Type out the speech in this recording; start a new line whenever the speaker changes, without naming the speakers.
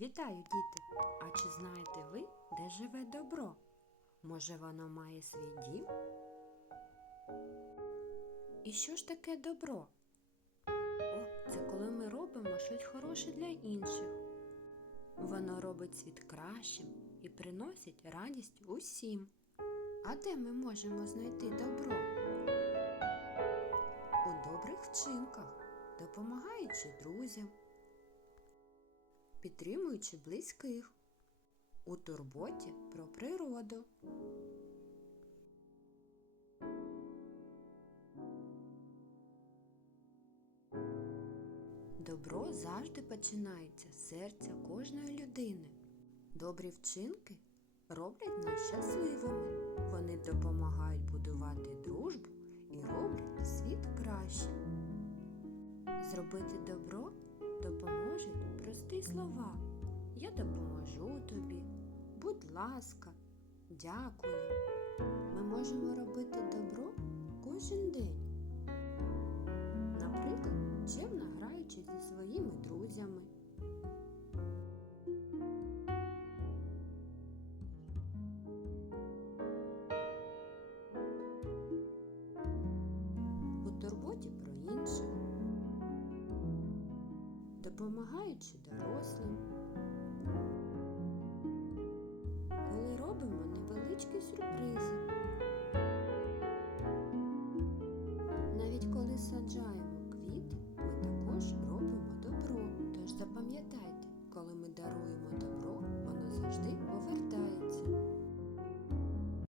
Вітаю, діти! А чи знаєте ви, де живе добро? Може, воно має свій дім? І що ж таке добро? О, це коли ми робимо щось хороше для інших. Воно робить світ кращим і приносить радість усім. А де ми можемо знайти добро? У добрих вчинках, допомагаючи друзям, підтримуючи близьких, у турботі про природу. Добро завжди починається з серця кожної людини. Добрі вчинки роблять нас щасливими. Вони допомагають будувати дружбу і роблять світ кращим. Зробити добро прості слова. Я допоможу тобі. Будь ласка, дякую. Ми можемо робити добро кожен день. допомагаючи дорослим. Коли робимо невеличкі сюрпризи. Навіть коли саджаємо квіт, ми також робимо добро. Тож запам'ятайте, коли ми даруємо.